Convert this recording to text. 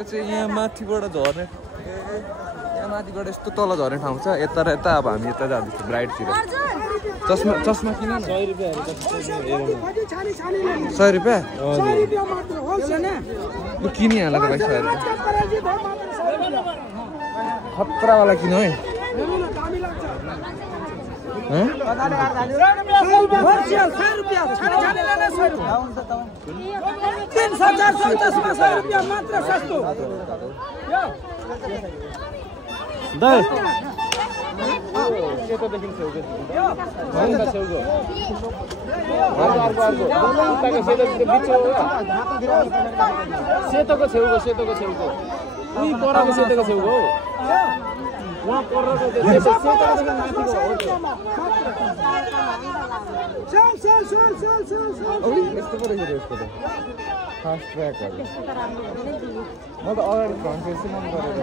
यो चाहिँ यहाँ माथिबाट झर्ने यहाँ माथिबाट यस्तो तल झर्ने ठाउँ छ यता र यता अब हामी यता जाँदैछौँ राइटतिर चस्मा चस्मा किन 100 रुपियाँ लु किनिहाल त भाइ 100 रुपियाँ खतरावाला किन है सेतोको छेउको उही परको सेतोको छेउको वहाँ परको फास्ट ट्र्याक म त अगाडि फ्रन्ट फेस मन गरेर